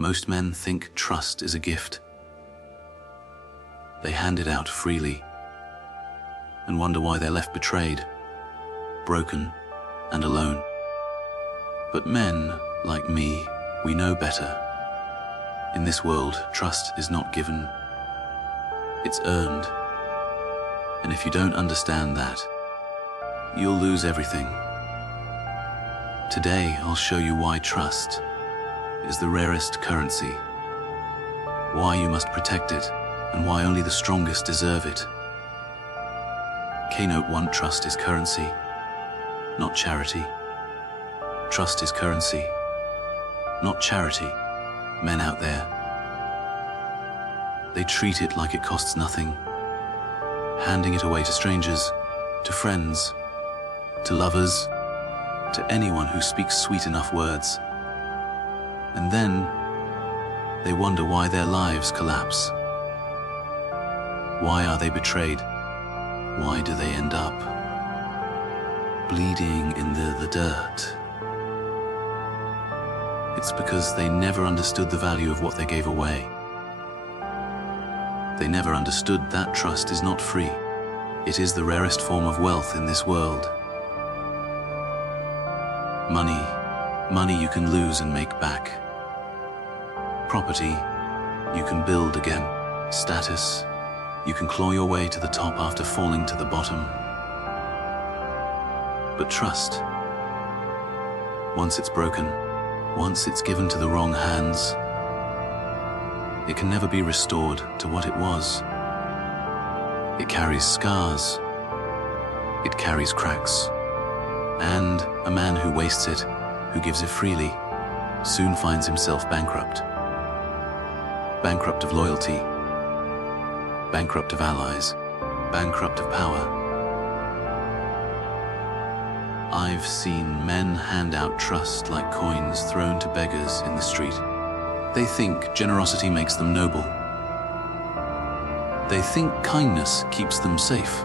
Most men think trust is a gift. They hand it out freely and wonder why they're left betrayed, broken, and alone. But men, like me, we know better. In this world, trust is not given, it's earned. And if you don't understand that, you'll lose everything. Today, I'll show you why trust is the rarest currency, why you must protect it, and why only the strongest deserve it. Keynote 1: Trust is currency, not charity. Trust is currency, not charity. Men out there, they treat it like it costs nothing, handing it away to strangers, to friends, to lovers, to anyone who speaks sweet enough words. And then they wonder why their lives collapse. Why are they betrayed? Why do they end up bleeding in the dirt? It's because they never understood the value of what they gave away. They never understood that trust is not free. It is the rarest form of wealth in this world. Money you can lose and make back. Property you can build again. Status you can claw your way to the top after falling to the bottom. But trust, once it's broken, once it's given to the wrong hands, it can never be restored to what it was. It carries scars, it carries cracks, and a man who wastes it, who gives it freely, soon finds himself bankrupt. Bankrupt of loyalty, bankrupt of allies, bankrupt of power. I've seen men hand out trust like coins thrown to beggars in the street. They think generosity makes them noble. They think kindness keeps them safe.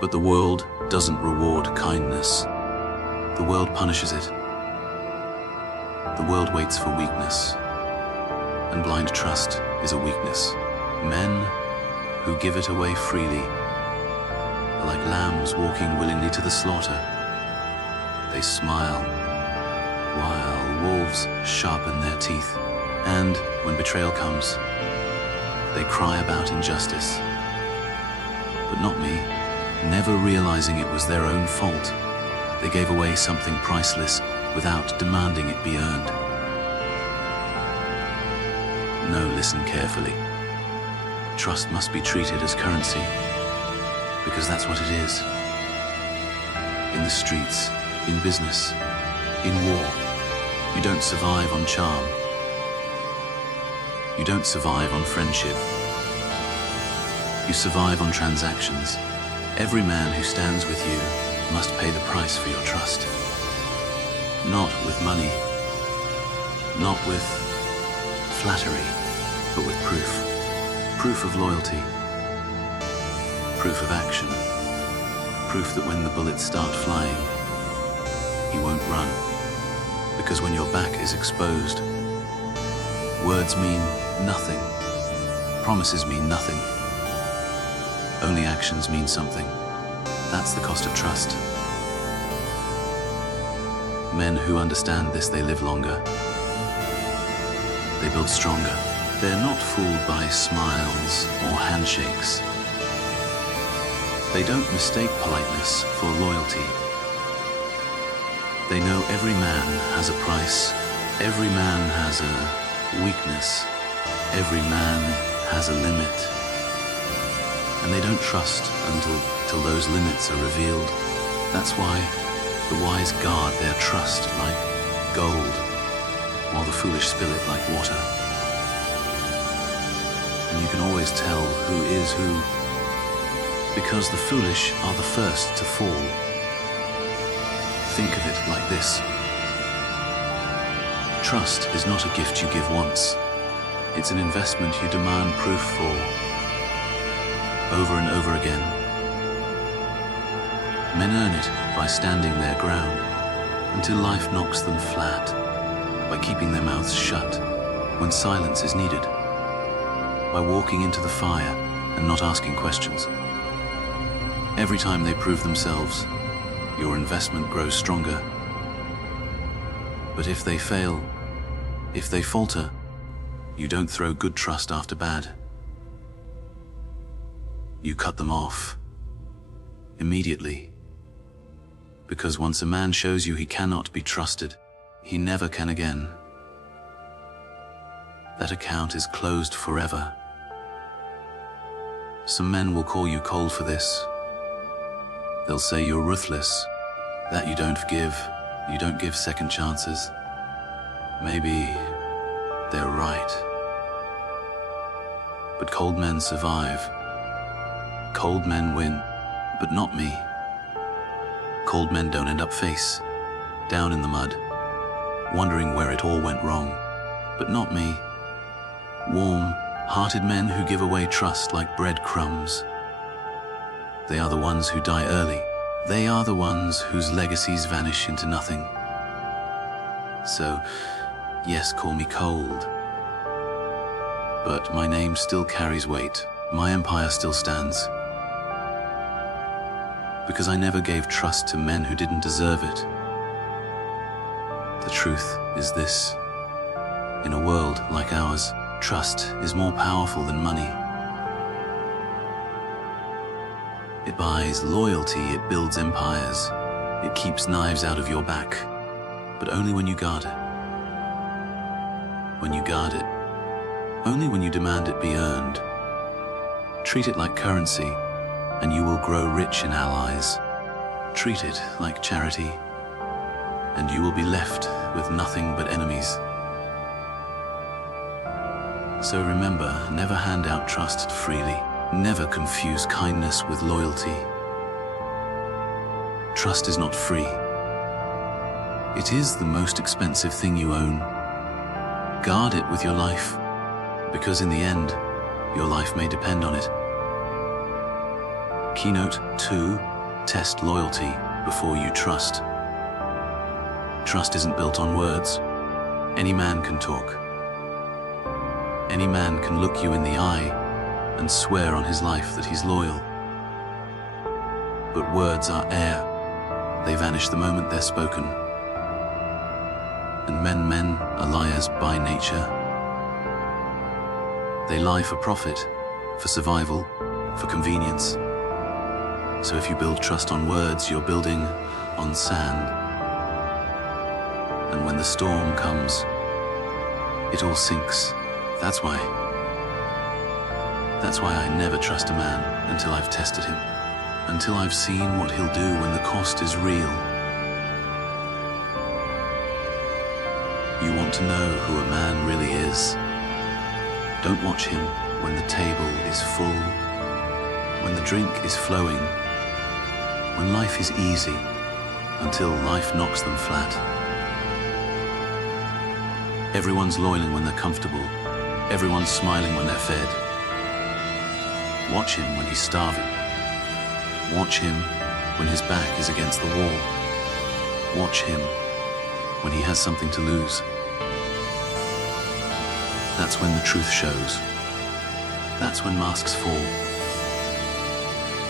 But the world doesn't reward kindness. The world punishes it. The world waits for weakness. And blind trust is a weakness. Men who give it away freely are like lambs walking willingly to the slaughter. They smile while wolves sharpen their teeth. And when betrayal comes, they cry about injustice. But not me. Never realizing it was their own fault, they gave away something priceless without demanding it be earned. No, listen carefully. Trust must be treated as currency, because that's what it is. In the streets, in business, in war, you don't survive on charm. You don't survive on friendship. You survive on transactions. Every man who stands with you must pay the price for your trust. Not with money, not with flattery, but with proof. Proof of loyalty, proof of action, proof that when the bullets start flying, he won't run. Because when your back is exposed, words mean nothing, promises mean nothing. Only actions mean something. That's the cost of trust. Men who understand this, they live longer. They build stronger. They're not fooled by smiles or handshakes. They don't mistake politeness for loyalty. They know every man has a price. Every man has a weakness. Every man has a limit. And they don't trust until those limits are revealed. That's why the wise guard their trust like gold, while the foolish spill it like water. And you can always tell who is who, because the foolish are the first to fall. Think of it like this. Trust is not a gift you give once. It's an investment you demand proof for, over and over again. Men earn it by standing their ground until life knocks them flat, by keeping their mouths shut when silence is needed, by walking into the fire and not asking questions. Every time they prove themselves, your investment grows stronger. But if they fail, if they falter, you don't throw good trust after bad. You cut them off immediately. Because once a man shows you he cannot be trusted, he never can again. That account is closed forever. Some men will call you cold for this. They'll say you're ruthless, that you don't give second chances. Maybe they're right. But cold men survive. Cold men win, but not me. Cold men don't end up face down in the mud, wondering where it all went wrong, but not me. Warm-hearted men who give away trust like breadcrumbs. They are the ones who die early. They are the ones whose legacies vanish into nothing. So, yes, call me cold. But my name still carries weight. My empire still stands. Because I never gave trust to men who didn't deserve it. The truth is this. In a world like ours, trust is more powerful than money. It buys loyalty, it builds empires. It keeps knives out of your back, but only when you guard it. When you guard it, only when you demand it be earned. Treat it like currency, and you will grow rich in allies. Treat it like charity, and you will be left with nothing but enemies. So remember, never hand out trust freely. Never confuse kindness with loyalty. Trust is not free. It is the most expensive thing you own. Guard it with your life, because in the end, your life may depend on it. Keynote 2, test loyalty before you trust. Trust isn't built on words. Any man can talk. Any man can look you in the eye and swear on his life that he's loyal. But words are air. They vanish the moment they're spoken. And men are liars by nature. They lie for profit, for survival, for convenience. So if you build trust on words, you're building on sand. And when the storm comes, it all sinks. That's why I never trust a man until I've tested him, until I've seen what he'll do when the cost is real. You want to know who a man really is. Don't watch him when the table is full, when the drink is flowing, when life is easy, until life knocks them flat. Everyone's loyal when they're comfortable. Everyone's smiling when they're fed. Watch him when he's starving. Watch him when his back is against the wall. Watch him when he has something to lose. That's when the truth shows. That's when masks fall.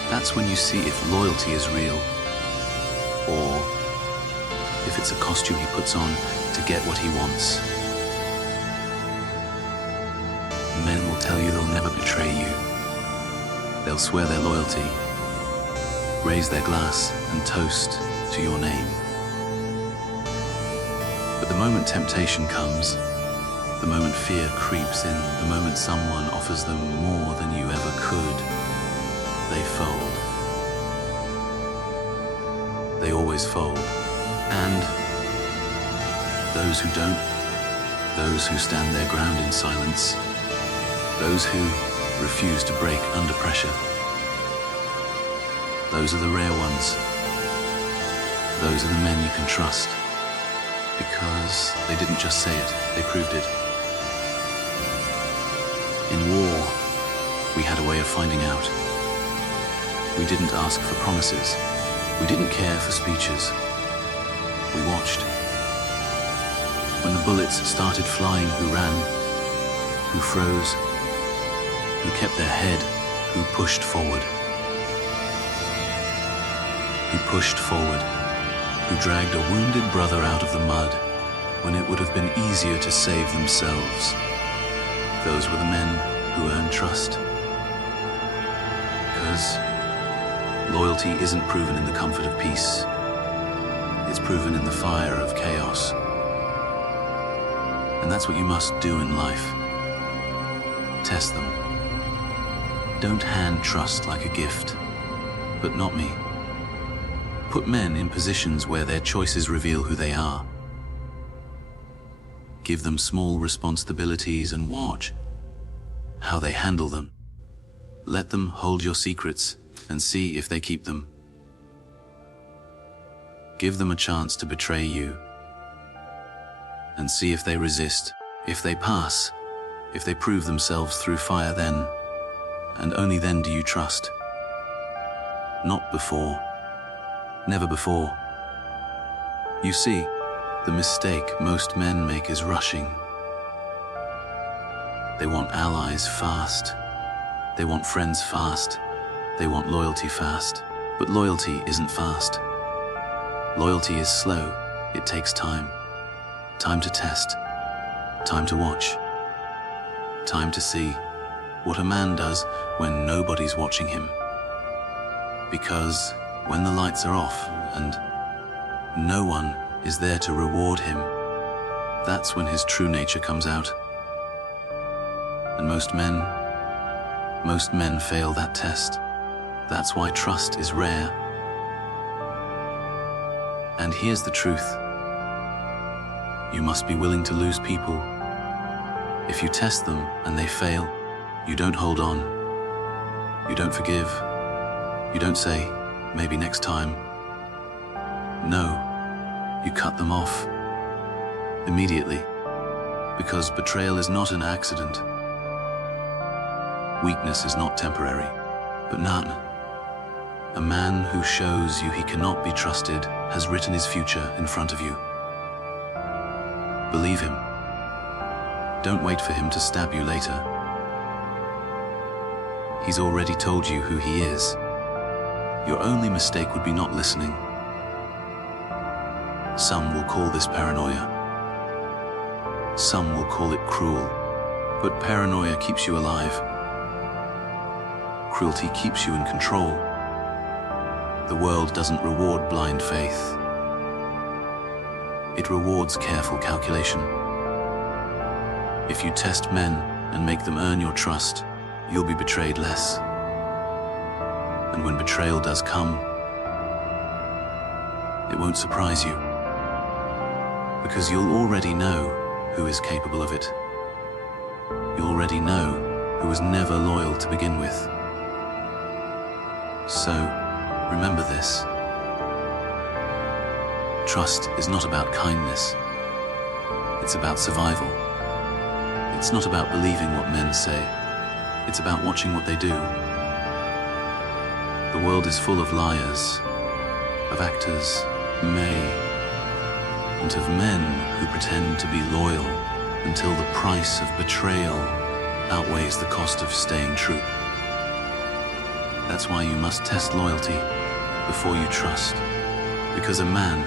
That's when you see if loyalty is real, or if it's a costume he puts on to get what he wants. Men will tell you they'll never betray you. They'll swear their loyalty, raise their glass and toast to your name. But the moment temptation comes, the moment fear creeps in, the moment someone offers them more than you ever could, they fold. They always fold. And those who don't, those who stand their ground in silence, those who refuse to break under pressure, those are the rare ones. Those are the men you can trust, because they didn't just say it, they proved it. In war, we had a way of finding out. We didn't ask for promises. We didn't care for speeches. We watched. When the bullets started flying, who ran? Who froze? Who kept their head? Who pushed forward? Who pushed forward? Who dragged a wounded brother out of the mud when it would have been easier to save themselves? Those were the men who earned trust. Because loyalty isn't proven in the comfort of peace. It's proven in the fire of chaos. And that's what you must do in life. Test them. Don't hand trust like a gift, but not me. Put men in positions where their choices reveal who they are. Give them small responsibilities and watch how they handle them. Let them hold your secrets and see if they keep them. Give them a chance to betray you and see if they resist. If they pass, if they prove themselves through fire, then, and only then, do you trust. Not before. Never before. You see, the mistake most men make is rushing. They want allies fast. They want friends fast. They want loyalty fast. But loyalty isn't fast. Loyalty is slow. It takes time. Time to test. Time to watch. Time to see what a man does when nobody's watching him. Because when the lights are off and no one is there to reward him, that's when his true nature comes out. And most men fail that test. That's why trust is rare. And here's the truth. You must be willing to lose people. If you test them and they fail, you don't hold on. You don't forgive. You don't say, maybe next time. No, you cut them off immediately, because betrayal is not an accident. Weakness is not temporary, but none. A man who shows you he cannot be trusted has written his future in front of you. Believe him. Don't wait for him to stab you later. He's already told you who he is. Your only mistake would be not listening. Some will call this paranoia. Some will call it cruel. But paranoia keeps you alive. Cruelty keeps you in control. The world doesn't reward blind faith. It rewards careful calculation. If you test men and make them earn your trust, you'll be betrayed less. And when betrayal does come, it won't surprise you, because you'll already know who is capable of it. You already know who was never loyal to begin with. So, remember this. Trust is not about kindness. It's about survival. It's not about believing what men say. It's about watching what they do. The world is full of liars, of actors, and of men who pretend to be loyal until the price of betrayal outweighs the cost of staying true. That's why you must test loyalty before you trust, because a man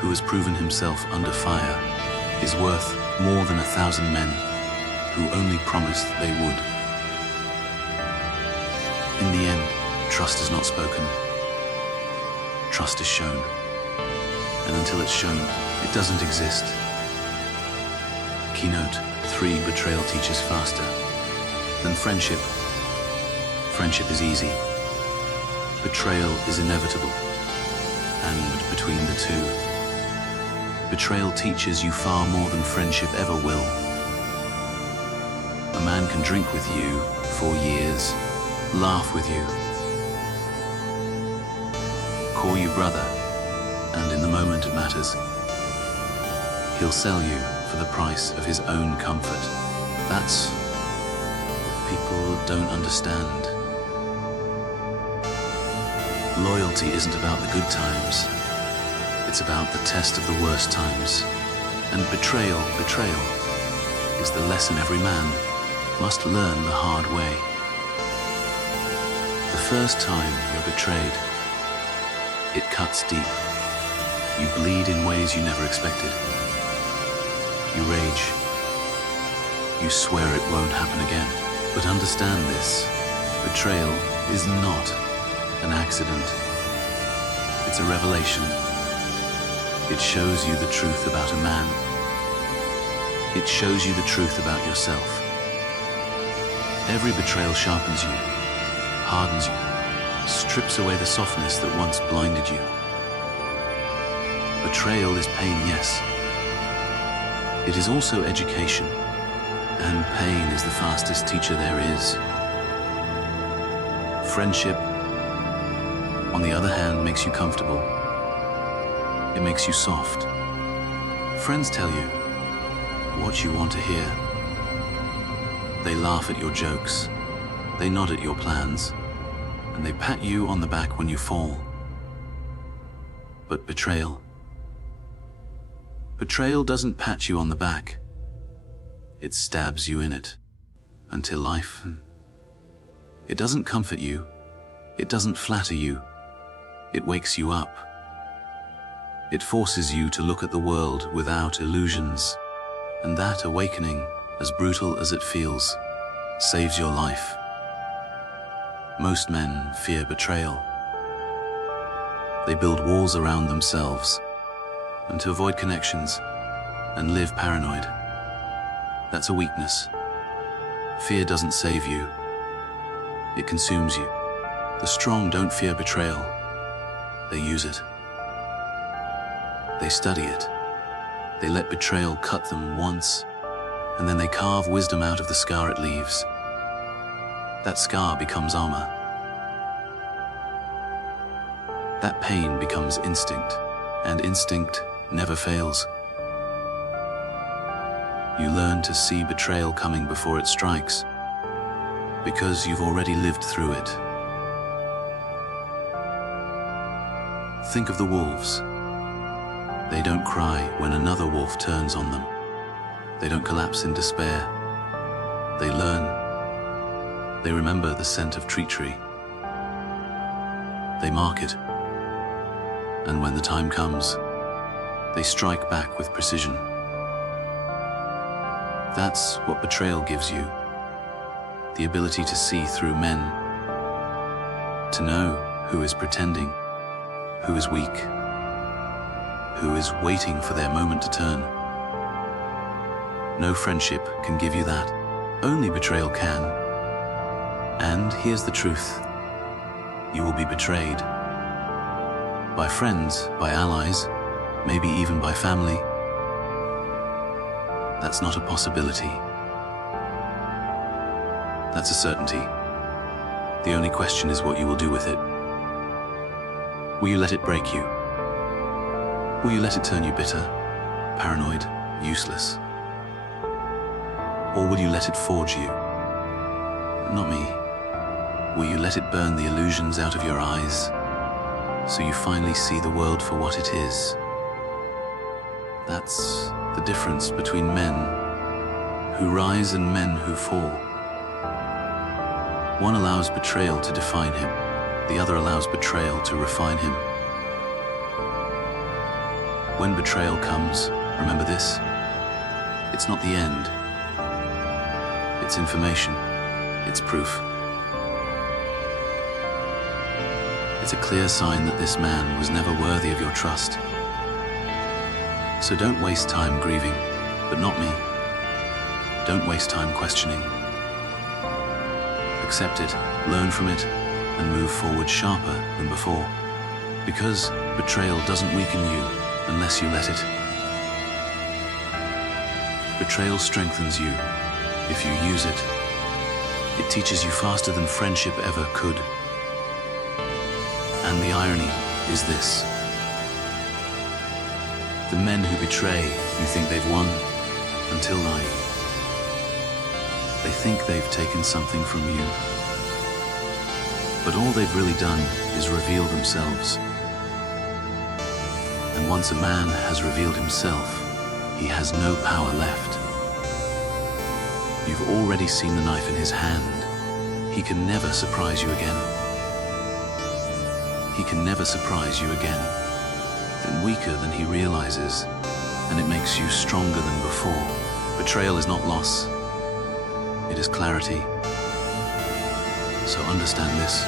who has proven himself under fire is worth more than 1,000 men who only promised they would. In the end, trust is not spoken. Trust is shown. And until it's shown, it doesn't exist. Keynote 3: Betrayal teaches faster than friendship. Friendship is easy. Betrayal is inevitable. And between the two, betrayal teaches you far more than friendship ever will. A man can drink with you for years, laugh with you, call you brother, and in the moment it matters, he'll sell you for the price of his own comfort. That's what people don't understand. Loyalty isn't about the good times. It's about the test of the worst times. And betrayal is the lesson every man must learn the hard way. The first time you're betrayed, it cuts deep. You bleed in ways you never expected. You rage. You swear it won't happen again. But understand this, betrayal is not an accident. It's a revelation. It shows you the truth about a man. It shows you the truth about yourself. Every betrayal sharpens you, hardens you, strips away the softness that once blinded you. Betrayal is pain, yes. It is also education, and pain is the fastest teacher there is. Friendship, on the other hand, makes you comfortable. It makes you soft. Friends tell you what you want to hear. They laugh at your jokes. They nod at your plans. And they pat you on the back when you fall. But betrayal doesn't pat you on the back. It stabs you in it until life. It doesn't comfort you. It doesn't flatter you. It wakes you up. It forces you to look at the world without illusions. And that awakening, as brutal as it feels, saves your life. Most men fear betrayal. They build walls around themselves and to avoid connections and live paranoid. That's a weakness. Fear doesn't save you. It consumes you. The strong don't fear betrayal. They use it. They study it. They let betrayal cut them once, and then they carve wisdom out of the scar it leaves. That scar becomes armor. That pain becomes instinct, and instinct never fails. You learn to see betrayal coming before it strikes, because you've already lived through it. Think of the wolves. They don't cry when another wolf turns on them. They don't collapse in despair. They learn. They remember the scent of treachery. They mark it. And when the time comes, they strike back with precision. That's what betrayal gives you. The ability to see through men. To know who is pretending, who is weak, who is waiting for their moment to turn. No friendship can give you that. Only betrayal can. And here's the truth. You will be betrayed. By friends, by allies, maybe even by family. That's not a possibility. That's a certainty. The only question is what you will do with it. Will you let it break you? Will you let it turn you bitter, paranoid, useless? Or will you let it forge you? Not me. Will you let it burn the illusions out of your eyes, so you finally see the world for what it is? That's the difference between men who rise and men who fall. One allows betrayal to define him. The other allows betrayal to refine him. When betrayal comes, remember this: it's not the end. It's information. It's proof. It's a clear sign that this man was never worthy of your trust. So don't waste time grieving, but not me. Don't waste time questioning. Accept it, learn from it, and move forward sharper than before. Because betrayal doesn't weaken you unless you let it. Betrayal strengthens you if you use it. It teaches you faster than friendship ever could. And the irony is this: the men who betray, you think they've won, until they think they've taken something from you. But all they've really done is reveal themselves. And once a man has revealed himself, he has no power left. You've already seen the knife in his hand. He can never surprise you again. He can never surprise you again. Then weaker than he realizes, and it makes you stronger than before. Betrayal is not loss. It is clarity. So understand this.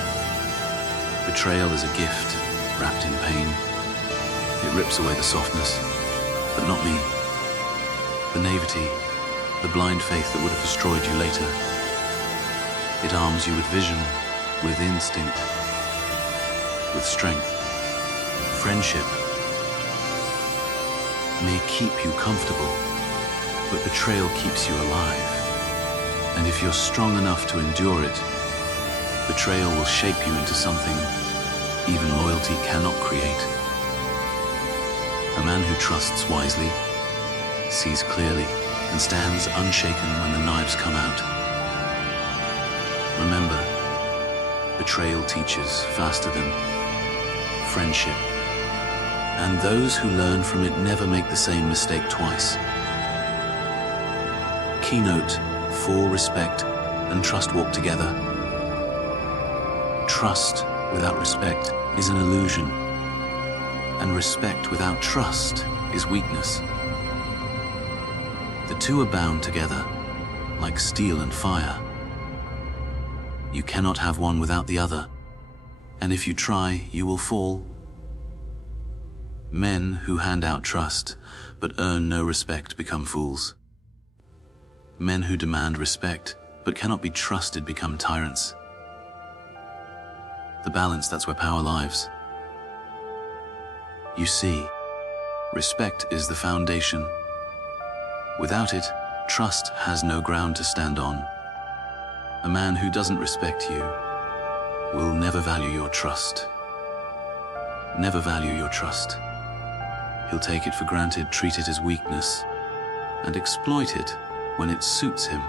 Betrayal is a gift wrapped in pain. It rips away the softness, but not me. The naivety, the blind faith that would have destroyed you later. It arms you with vision, with instinct, with strength. Friendship may keep you comfortable, but betrayal keeps you alive. And if you're strong enough to endure it, betrayal will shape you into something even loyalty cannot create. A man who trusts wisely, sees clearly, and stands unshaken when the knives come out. Remember, betrayal teaches faster than friendship. And those who learn from it never make the same mistake twice. Keynote: for respect and trust walk together. Trust without respect is an illusion, and respect without trust is weakness. The two are bound together, like steel and fire. You cannot have one without the other, and if you try, you will fall. Men who hand out trust but earn no respect become fools. Men who demand respect but cannot be trusted become tyrants. The balance, that's where power lies. You see, respect is the foundation. Without it, trust has no ground to stand on. A man who doesn't respect you will never value your trust. Never value your trust. He'll take it for granted, treat it as weakness, and exploit it when it suits him.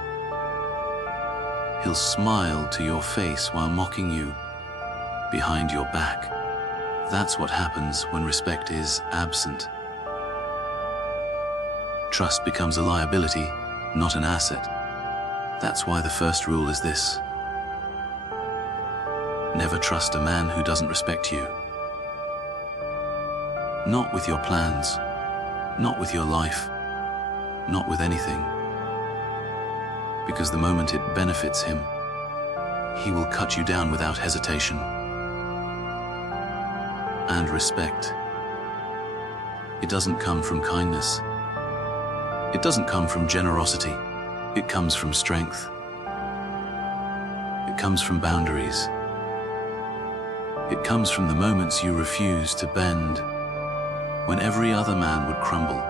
He'll smile to your face while mocking you behind your back. That's what happens when respect is absent. Trust becomes a liability, not an asset. That's why the first rule is this: never trust a man who doesn't respect you. Not with your plans, not with your life, not with anything. Because the moment it benefits him, he will cut you down without hesitation. And respect, it doesn't come from kindness. It doesn't come from generosity. It comes from strength. It comes from boundaries. It comes from the moments you refuse to bend when every other man would crumble.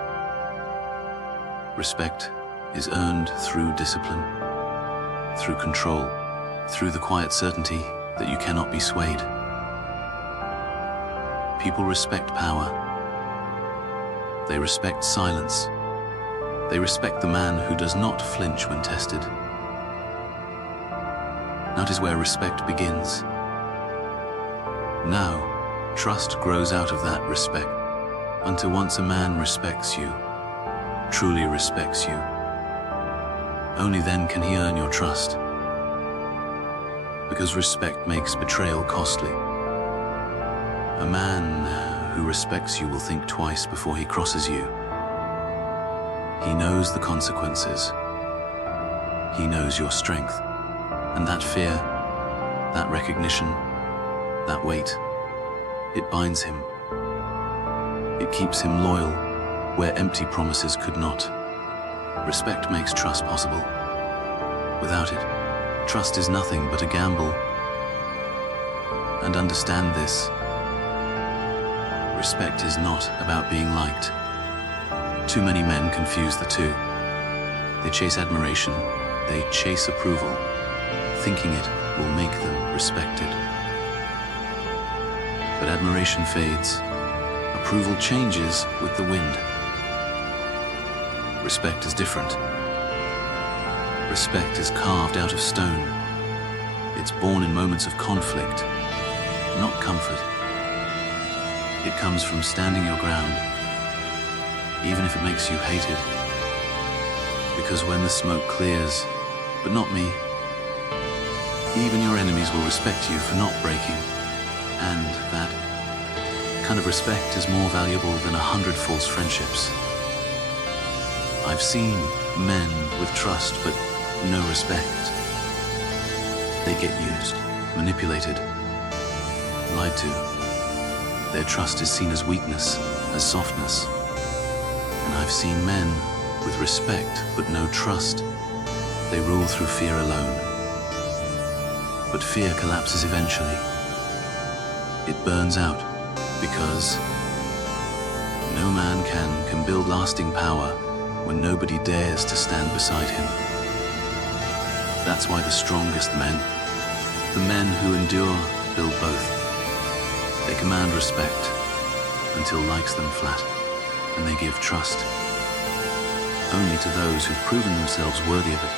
Respect is earned through discipline, through control, through the quiet certainty that you cannot be swayed. People respect power. They respect silence. They respect the man who does not flinch when tested. That is where respect begins. Now, trust grows out of that respect, until once a man respects you, truly respects you. Only then can he earn your trust. Because respect makes betrayal costly. A man who respects you will think twice before he crosses you. He knows the consequences. He knows your strength. And that fear, that recognition, that weight, it binds him. It keeps him loyal where empty promises could not. Respect makes trust possible. Without it, trust is nothing but a gamble. And understand this: respect is not about being liked. Too many men confuse the two. They chase admiration, they chase approval, thinking it will make them respected. But admiration fades. Approval changes with the wind. Respect is different. Respect is carved out of stone. It's born in moments of conflict, not comfort. It comes from standing your ground, even if it makes you hated. Because when the smoke clears, but not me, even your enemies will respect you for not breaking. And that kind of respect is more valuable than 100 false friendships. I've seen men with trust but no respect. They get used, manipulated, lied to. Their trust is seen as weakness, as softness. And I've seen men with respect but no trust. They rule through fear alone. But fear collapses eventually. It burns out because no man can build lasting power when nobody dares to stand beside him. That's why the strongest men, the men who endure, build both. They command respect until likes them flat, and they give trust only to those who've proven themselves worthy of it.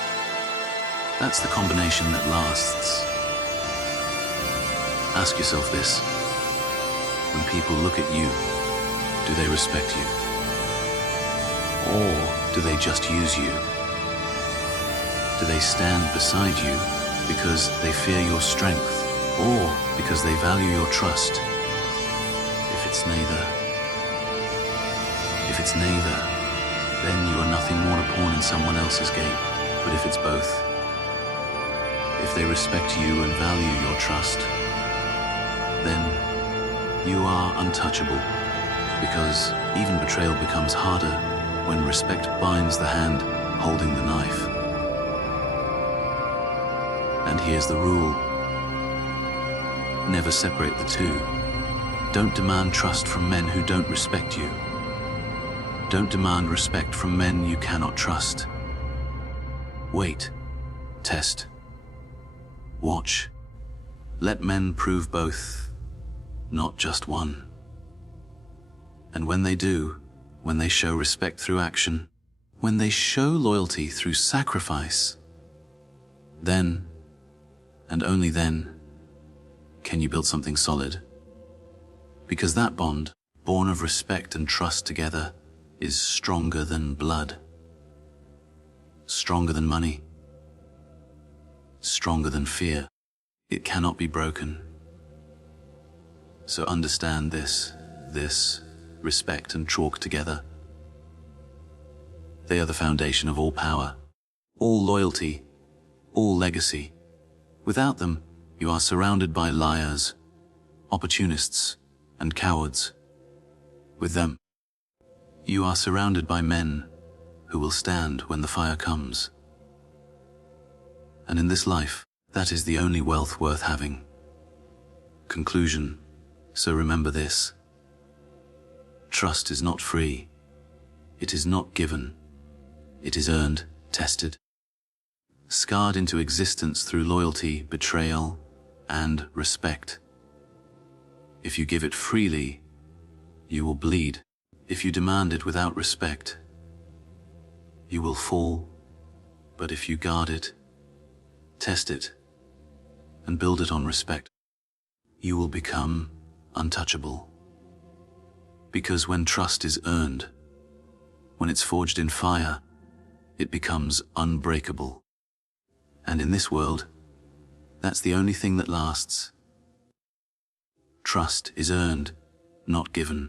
That's the combination that lasts. Ask yourself this: when people look at you, do they respect you? Or do they just use you? Do they stand beside you because they fear your strength, or because they value your trust? If it's neither, then you are nothing more a pawn in someone else's game. But if it's both, if they respect you and value your trust, then you are untouchable, because even betrayal becomes harder when respect binds the hand holding the knife. And here's the rule: never separate the two. Don't demand trust from men who don't respect you. Don't demand respect from men you cannot trust. Wait, test, watch. Let men prove both, not just one. And when they do, when they show respect through action, when they show loyalty through sacrifice, then, and only then, can you build something solid. Because that bond, born of respect and trust together, is stronger than blood, stronger than money, stronger than fear. It cannot be broken. So understand this respect and chalk together. They are the foundation of all power, all loyalty, all legacy. Without them, you are surrounded by liars, opportunists, and cowards. With them, you are surrounded by men who will stand when the fire comes. And in this life, that is the only wealth worth having. Conclusion. So remember this: trust is not free. It is not given. It is earned, tested, scarred into existence through loyalty, betrayal, and respect. If you give it freely, you will bleed. If you demand it without respect, you will fall. But if you guard it, test it, and build it on respect, you will become untouchable. Because when trust is earned, when it's forged in fire, it becomes unbreakable. And in this world, that's the only thing that lasts. Trust is earned, not given.